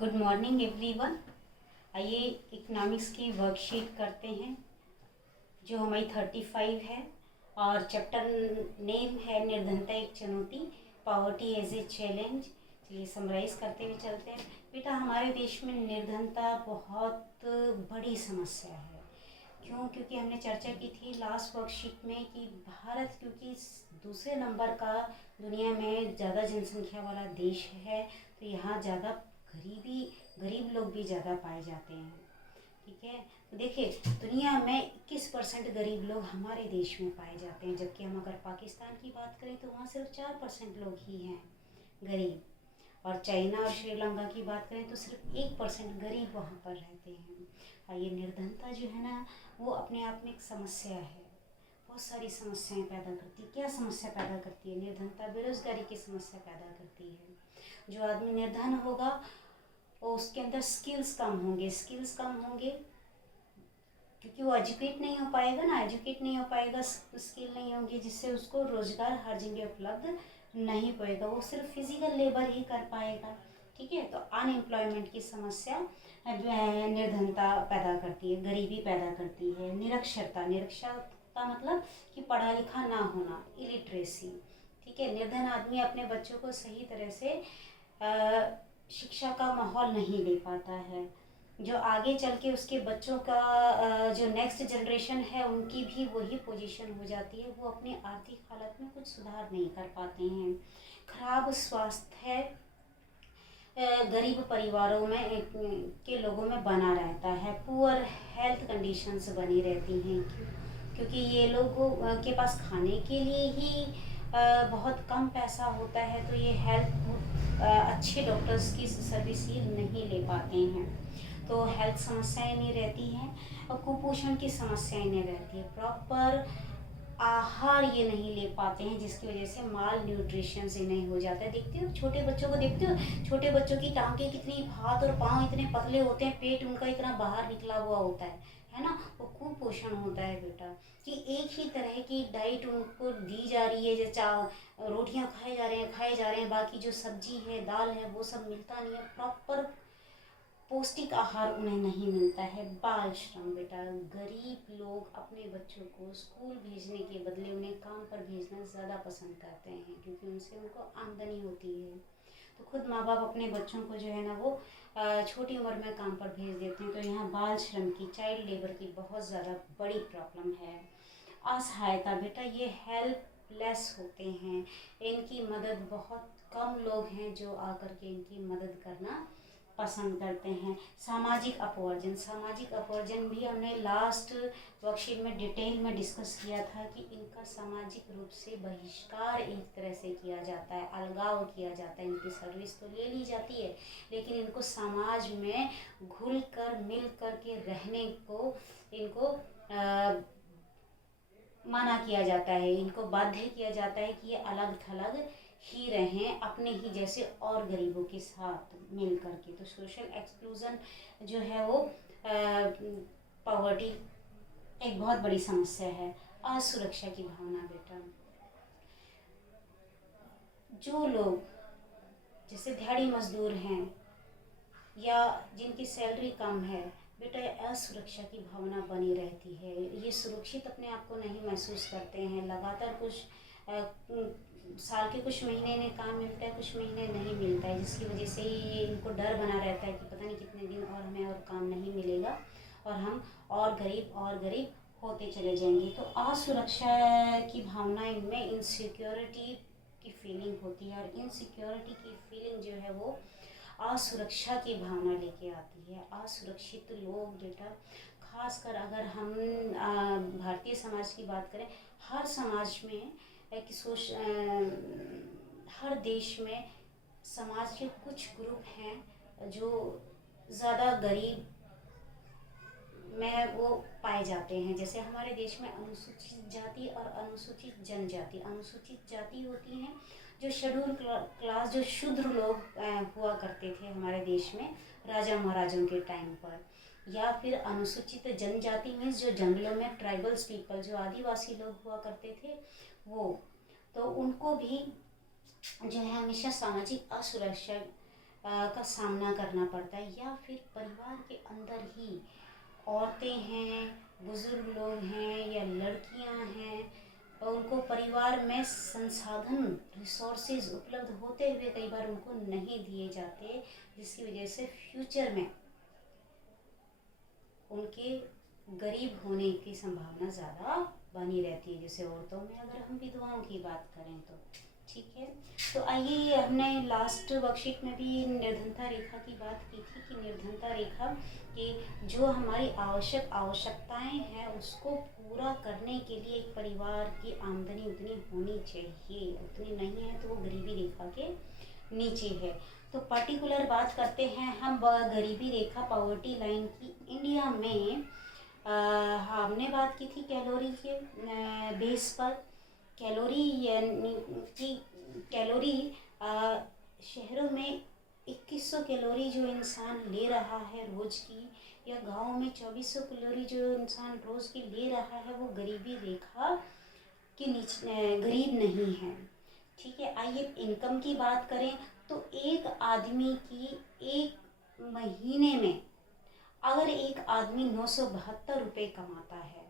Good morning everyone. आइए economics की worksheet करते हैं जो हमारी 35 है और चैप्टर नेम है निर्धनता एक चुनौती, पॉवर्टी एज ए चैलेंज। चलिए समराइज करते हुए चलते हैं। बेटा, हमारे देश में निर्धनता बहुत बड़ी समस्या है। क्यों? क्योंकि हमने चर्चा की थी लास्ट वर्कशीट में कि भारत क्योंकि दूसरे नंबर का दुनिया में ज़्यादा जनसंख्या वाला देश है, तो यहाँ ज़्यादा गरीब लोग भी ज़्यादा पाए जाते हैं। ठीक है, तो देखिए दुनिया में 21% गरीब लोग हमारे देश में पाए जाते हैं, जबकि हम अगर पाकिस्तान की बात करें तो वहाँ सिर्फ 4% लोग ही हैं गरीब, और चाइना और श्रीलंका की बात करें तो सिर्फ 1% गरीब वहाँ पर रहते हैं। और ये निर्धनता जो है ना, वो अपने आप में एक समस्या है, बहुत सारी समस्याएं पैदा करती है। क्या समस्या पैदा करती है निर्धनता? बेरोजगारी की समस्या पैदा करती है। जो आदमी निर्धन होगा वो उसके अंदर स्किल्स कम होंगे क्योंकि वो एजुकेट नहीं हो पाएगा ना, स्किल नहीं होंगी, जिससे उसको रोजगार हर जगह उपलब्ध नहीं पाएगा, वो सिर्फ फिजिकल लेबर ही कर पाएगा। ठीक है, तो अनएम्प्लॉयमेंट की समस्या निर्धनता पैदा करती है, गरीबी पैदा करती है। निरक्षरता मतलब कि पढ़ा लिखा ना होना, इलिटरेसी। ठीक है, निर्धन आदमी अपने बच्चों को सही तरह से शिक्षा का माहौल नहीं दे पाता है, जो आगे चल के उसके बच्चों का जो नेक्स्ट जनरेशन है उनकी भी वही पोजीशन हो जाती है। वो अपनी आर्थिक हालत में कुछ सुधार नहीं कर पाते हैं। खराब स्वास्थ्य है गरीब परिवारों में के लोगों में बना रहता है। पुअर हेल्थ कंडीशंस बनी रहती हैं क्योंकि ये लोगों के पास खाने के लिए ही बहुत कम पैसा होता है, तो ये अच्छे डॉक्टर्स की सर्विस ही नहीं ले पाते हैं, तो हेल्थ समस्याएं नहीं रहती हैं। और कुपोषण की समस्याएं नहीं रहती है, प्रॉपर आहार ये नहीं ले पाते हैं, जिसकी वजह से माल न्यूट्रिशन से नहीं हो जाता है। देखते हो छोटे बच्चों को, छोटे बच्चों की टांगें कितनी, हाथ और पाँव इतने पतले होते हैं, पेट उनका इतना बाहर निकला हुआ होता है ना। वो कुपोषण होता है बेटा, कि एक ही तरह की डाइट उनको दी जा रही है, जैसे रोटियां खाए जा रहे हैं, बाकी जो सब्जी है दाल है वो सब मिलता नहीं है, प्रॉपर पौष्टिक आहार उन्हें नहीं मिलता है। बाल श्रम बेटा, गरीब लोग अपने बच्चों को स्कूल भेजने के बदले उन्हें काम पर भेजना ज़्यादा पसंद करते हैं, क्योंकि उनसे उनको आमदनी होती है। तो खुद माँ बाप अपने बच्चों को जो है ना वो छोटी उम्र में काम पर भेज देते हैं। तो यहाँ बाल श्रम की, चाइल्ड लेबर की बहुत ज़्यादा बड़ी प्रॉब्लम है। असहायता बेटा, ये हेल्पलेस होते हैं, इनकी मदद बहुत कम लोग हैं जो आकर के इनकी मदद करना पसंद करते हैं। सामाजिक अपवर्जन भी हमने लास्ट वर्कशीट में डिटेल में डिस्कस किया था कि इनका सामाजिक रूप से बहिष्कार एक तरह से किया जाता है, अलगाव किया जाता है। इनकी सर्विस तो ले ली जाती है, लेकिन इनको समाज में घुल कर मिल कर के रहने को इनको मना किया जाता है, इनको बाध्य किया जाता है कि ये अलग थलग ही रहें अपने ही जैसे और गरीबों के साथ मिल करके। तो सोशल एक्सक्लूजन जो है वो पॉवर्टी एक बहुत बड़ी समस्या है। असुरक्षा की भावना बेटा, जो लोग जैसे दिहाड़ी मजदूर हैं या जिनकी सैलरी कम है बेटा, असुरक्षा की भावना बनी रहती है। ये सुरक्षित अपने आप को नहीं महसूस करते हैं। लगातार साल के कुछ महीने इन्हें काम मिलता है, कुछ महीने नहीं मिलता है, जिसकी वजह से ये इनको डर बना रहता है कि पता नहीं कितने दिन और हमें और काम नहीं मिलेगा और हम और गरीब होते चले जाएंगे। तो असुरक्षा की भावना इनमें इनसिक्योरिटी की फीलिंग होती है, और इनसिक्योरिटी की फीलिंग जो है वो असुरक्षा की भावना लेके आती है। असुरक्षित लोग बेटा, खासकर अगर हम भारतीय समाज की बात करें, हर समाज में हर देश में समाज के कुछ ग्रुप हैं जो ज़्यादा गरीब में वो पाए जाते हैं। जैसे हमारे देश में अनुसूचित जाति और अनुसूचित जनजाति। अनुसूचित जाति होती हैं जो शेड्यूल क्लास, जो शूद्र लोग हुआ करते थे हमारे देश में राजा महाराजों के टाइम पर, या फिर अनुसूचित जनजाति मीन्स जो जंगलों में ट्राइबल्स पीपल, जो आदिवासी लोग हुआ करते थे वो। तो उनको भी जो है हमेशा सामाजिक असुरक्षा का सामना करना पड़ता है, या फिर परिवार के अंदर ही औरतें हैं, बुजुर्ग लोग हैं या लड़कियां हैं, और उनको परिवार में संसाधन रिसोर्सेज उपलब्ध होते हुए कई बार उनको नहीं दिए जाते, जिसकी वजह से फ्यूचर में उनके गरीब होने की संभावना ज़्यादा बनी रहती है। जैसे औरतों में अगर हम विधवाओं की बात करें तो ठीक है। तो आइए, हमने लास्ट वर्कशीट में भी निर्धनता रेखा की बात की थी कि निर्धनता रेखा कि जो हमारी आवश्यकताएं हैं उसको पूरा करने के लिए एक परिवार की आमदनी उतनी होनी चाहिए, उतनी नहीं है तो वो गरीबी रेखा के नीचे है। तो पर्टिकुलर बात करते हैं हम गरीबी रेखा पॉवर्टी लाइन की इंडिया में। हमने बात की थी कैलोरी के बेस पर। कैलोरी यानी कि कैलोरी शहरों में 2100 कैलोरी जो इंसान ले रहा है रोज़ की, या गाँव में 2400 कैलोरी जो इंसान रोज़ की ले रहा है, वो गरीबी रेखा के नीचे गरीब नहीं है। ठीक है। आइए इनकम की बात करें तो एक आदमी की एक महीने में, अगर एक आदमी 972 रुपये कमाता है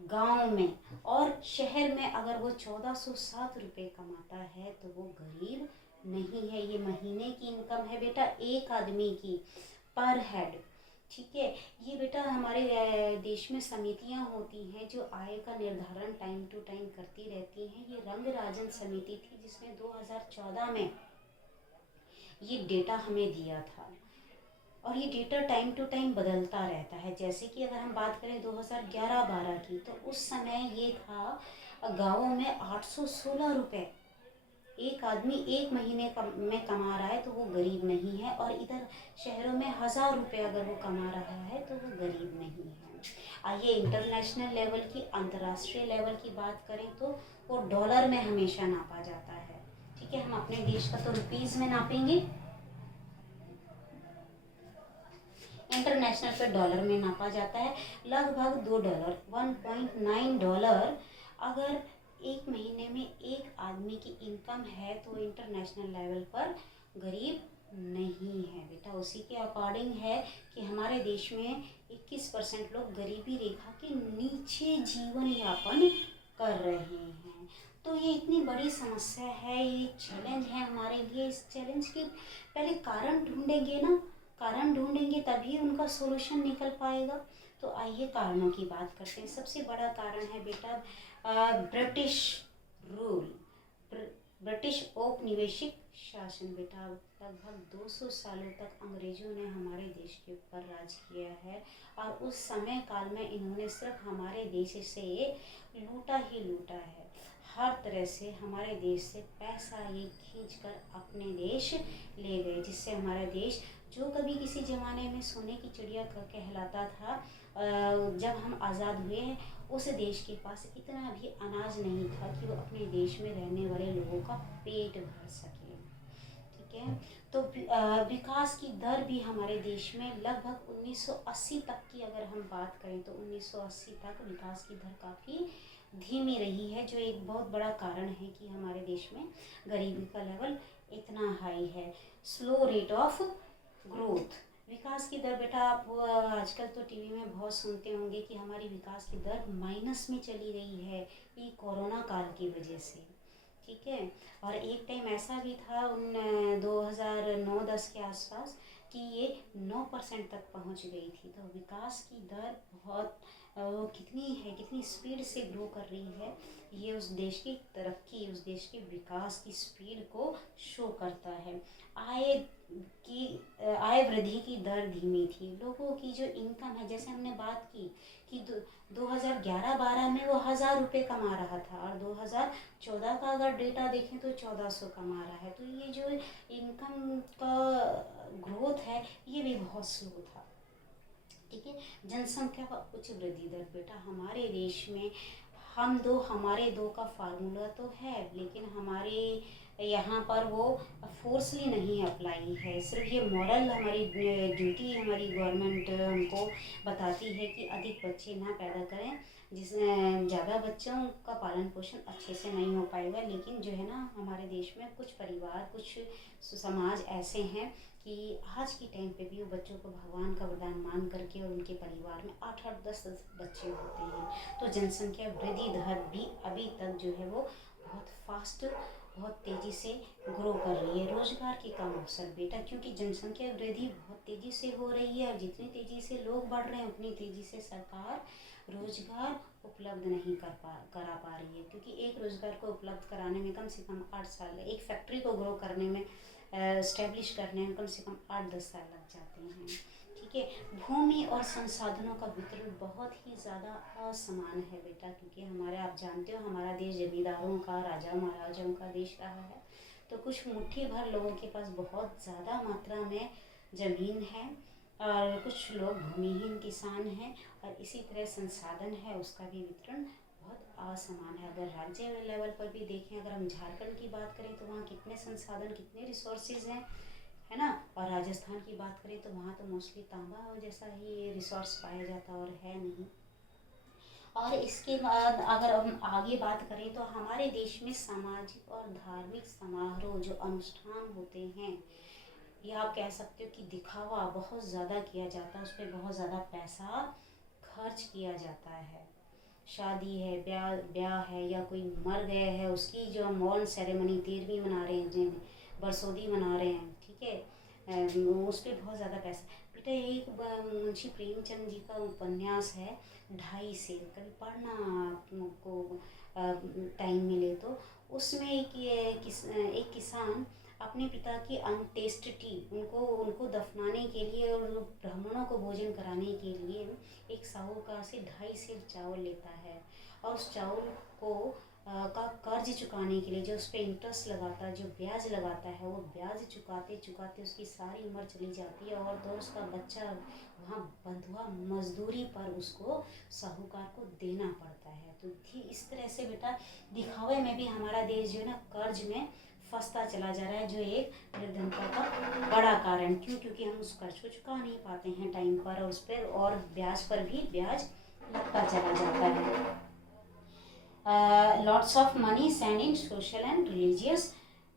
गांव में, और शहर में अगर वो 1407 रुपये कमाता है, तो वो गरीब नहीं है। ये महीने की इनकम है बेटा एक आदमी की पर हेड। ठीक है। ये बेटा हमारे देश में समितियां होती हैं जो आय का निर्धारण टाइम टू टाइम करती रहती हैं। ये रंगराजन समिति थी जिसने 2014 में ये डेटा हमें दिया था, और ये डेटा टाइम टू टाइम बदलता रहता है। जैसे कि अगर हम बात करें 2011-12 की, तो उस समय ये था गाँवों में 816 रुपये एक आदमी एक महीने में कमा रहा है तो वो गरीब नहीं है, और इधर शहरों में 1000 रुपये अगर वो कमा रहा है तो वो गरीब नहीं है। आइए इंटरनेशनल लेवल की, अंतर्राष्ट्रीय लेवल की बात करें तो वो डॉलर में हमेशा नापा जाता है। ठीक है। हम अपने देश का तो रुपीज़ में नापेंगे, इंटरनेशनल पे डॉलर में नापा जाता है। लगभग $2, $1.9 अगर एक महीने में एक आदमी की इनकम है तो इंटरनेशनल लेवल पर गरीब नहीं है बेटा। उसी के अकॉर्डिंग है कि हमारे देश में 21% लोग गरीबी रेखा के नीचे जीवन यापन कर रहे हैं। तो ये इतनी बड़ी समस्या है, ये चैलेंज है हमारे लिए। इस चैलेंज के पहले कारण ढूंढेंगे ना, कारण ढूंढेंगे तभी उनका सोल्यूशन निकल पाएगा। तो आइए कारणों की बात करते हैं। सबसे बड़ा कारण है बेटा ब्रिटिश रूल, ब्रिटिश औपनिवेशिक शासन। बेटा लगभग 200 सालों तक अंग्रेजों ने हमारे देश के ऊपर राज किया है, और उस समय काल में इन्होंने सिर्फ हमारे देश से लूटा ही लूटा है। हर तरह से हमारे देश से पैसा ये खींच कर अपने देश ले गए, जिससे हमारा देश जो कभी किसी ज़माने में सोने की चिड़िया कहलाता था, जब हम आज़ाद हुए हैं उस देश के पास इतना भी अनाज नहीं था कि वो अपने देश में रहने वाले लोगों का पेट भर सके। ठीक है। तो विकास की दर भी हमारे देश में लगभग 1980 तक की अगर हम बात करें तो 1980 तक विकास की दर काफ़ी धीमी रही है, जो एक बहुत बड़ा कारण है कि हमारे देश में गरीबी का लेवल इतना हाई है। स्लो रेट ऑफ ग्रोथ, विकास की दर बेटा आप आजकल तो टीवी में बहुत सुनते होंगे कि हमारी विकास की दर माइनस में चली गई है, ये कोरोना काल की वजह से। ठीक है। और एक टाइम ऐसा भी था 2009-10 के आसपास कि ये 9% तक पहुंच गई थी। तो विकास की दर बहुत कितनी है, कितनी स्पीड से ग्रो कर रही है, ये उस देश की तरक्की, उस देश के विकास की स्पीड को शो करता है। आय वृद्धि की दर धीमी थी। लोगों की जो इनकम है, जैसे हमने बात की कि 2011-12 में वो 1000 रुपये कमा रहा था, और 2014 का अगर डेटा देखें तो 1400 कमा रहा है। तो ये जो इनकम का ग्रोथ है ये भी बहुत स्लो था। ठीक है। जनसंख्या का उच्च वृद्धि दर बेटा हमारे देश में हमारे दो का फार्मूला तो है, लेकिन हमारे यहाँ पर वो फोर्सली नहीं अप्लाई है। सिर्फ ये मॉरल हमारी ड्यूटी हमारी गवर्नमेंट हमको बताती है कि अधिक बच्चे ना पैदा करें, जिसमें ज़्यादा बच्चों का पालन पोषण अच्छे से नहीं हो पाएगा। लेकिन जो है ना, हमारे देश में कुछ परिवार, कुछ समाज ऐसे हैं कि आज के टाइम पे भी वो बच्चों को भगवान का वरदान मान करके, और उनके परिवार में 8-8 10-10 बच्चे होते हैं। तो जनसंख्या वृद्धि दर भी अभी तक जो है वो बहुत फास्ट, बहुत तेज़ी से ग्रो कर रही है। रोज़गार के कम अवसर बेटा, क्योंकि जनसंख्या वृद्धि बहुत तेज़ी से हो रही है, और जितनी तेज़ी से लोग बढ़ रहे हैं उतनी तेज़ी से सरकार रोज़गार उपलब्ध नहीं करा पा रही है। क्योंकि एक रोज़गार को उपलब्ध कराने में कम से कम 8 साल, एक फैक्ट्री को ग्रो करने में, इस्टेब्लिश करने में कम से कम 8-10 साल लग जाते हैं। ठीक है। भूमि और संसाधनों का वितरण बहुत ही ज़्यादा असमान है बेटा, क्योंकि हमारे, आप जानते हो हमारा देश जमींदारों का, राजा महाराजाओं का देश रहा है। तो कुछ मुट्ठी भर लोगों के पास बहुत ज़्यादा मात्रा में ज़मीन है, और कुछ लोग भूमिहीन किसान हैं, और इसी तरह संसाधन है उसका भी वितरण बहुत असमान है। अगर राज्य लेवल पर भी देखें, अगर हम झारखंड की बात करें तो वहाँ कितने संसाधन, कितने रिसोर्सेज हैं, है ना। और राजस्थान की बात करें तो वहाँ तो मोस्टली तांबा जैसा ही रिसोर्स पाया जाता और है नहीं। और इसके बाद अगर हम आगे बात करें तो हमारे देश में सामाजिक और धार्मिक समारोह, जो अनुष्ठान होते हैं, या आप कह सकते हो कि दिखावा बहुत ज़्यादा किया जाता है, उस पर बहुत ज़्यादा पैसा खर्च किया जाता है। शादी है, ब्याह है, या कोई मर गया है, उसकी जो मौन सेरेमनी 13वीं मना रहे हैं, जिन बरसोदी मना रहे हैं, ठीक है, उस पर बहुत ज़्यादा पैसा। बेटा एक मुंशी प्रेमचंद जी का उपन्यास है ढाई सेर, कभी पढ़ना आपको टाइम मिले तो। उसमें एक किसान अपने पिता की अंत्येष्टि, उनको दफनाने के लिए और ब्राह्मणों को भोजन कराने के लिए एक साहूकार से 2.5 सेर चावल लेता है, और उस चावल को का कर्ज चुकाने के लिए जो उस पर इंटरेस्ट लगाता है, जो ब्याज लगाता है, वो ब्याज चुकाते चुकाते उसकी सारी उम्र चली जाती है, और तो उसका बच्चा वहाँ बंधुआ मजदूरी पर उसको साहूकार को देना पड़ता है। तो इस तरह से बेटा दिखावे में भी हमारा देश जो है ना कर्ज में फंसता चला जा रहा है, जो एक निर्धनता का बड़ा कारण। क्यों? क्योंकि हम उस कर्ज को चुका नहीं पाते हैं टाइम पर, और उस पर और ब्याज पर भी ब्याज लगता चला जाता है। Lots of money send in social and religious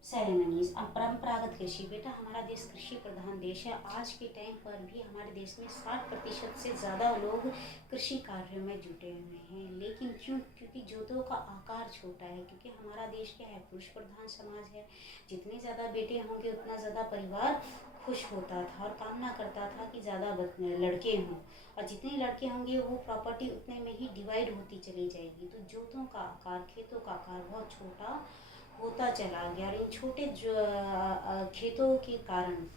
ceremonies. अब परंपरागत कृषि बेटा, हमारा देश कृषि प्रधान देश है। आज के टाइम पर भी हमारे देश में 60% से ज़्यादा लोग कृषि कार्यों में जुटे हुए हैं। लेकिन क्यों? क्योंकि जोतों का आकार छोटा है, क्योंकि हमारा देश क्या है, पुरुष प्रधान समाज है। जितने ज़्यादा बेटे होंगे उतना ज़्यादा परिवार खुश होता था और कामना करता था कि ज़्यादा लड़के हों, और जितने लड़के होंगे वो प्रॉपर्टी उतने में ही डिवाइड होती चली जाएगी। तो जोतों का आकार, खेतों का आकार बहुत छोटा होता चला गया, और इन छोटे खेतों के कारण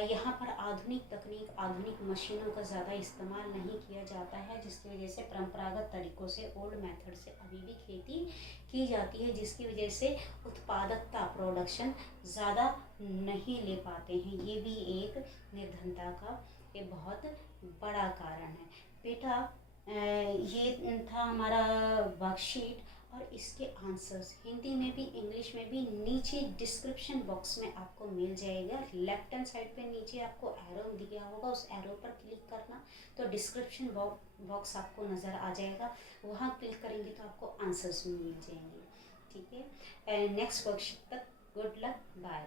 यहाँ पर आधुनिक तकनीक, आधुनिक मशीनों का ज़्यादा इस्तेमाल नहीं किया जाता है, जिसकी वजह से परंपरागत तरीक़ों से, ओल्ड मेथड से अभी भी खेती की जाती है, जिसकी वजह से उत्पादकता, प्रोडक्शन ज़्यादा नहीं ले पाते हैं। ये भी एक निर्धनता का एक बहुत बड़ा कारण है बेटा। ये था हमारा वर्कशीट, और इसके आंसर्स हिंदी में भी, इंग्लिश में भी नीचे डिस्क्रिप्शन बॉक्स में आपको मिल जाएगा। लेफ्ट हैंड साइड पे नीचे आपको एरो दिया होगा, उस एरो पर क्लिक करना तो डिस्क्रिप्शन बॉक्स आपको नज़र आ जाएगा। वहाँ क्लिक करेंगे तो आपको आंसर्स मिल जाएंगे। ठीक है, नेक्स्ट वर्कशीट तक गुड लक, बाय।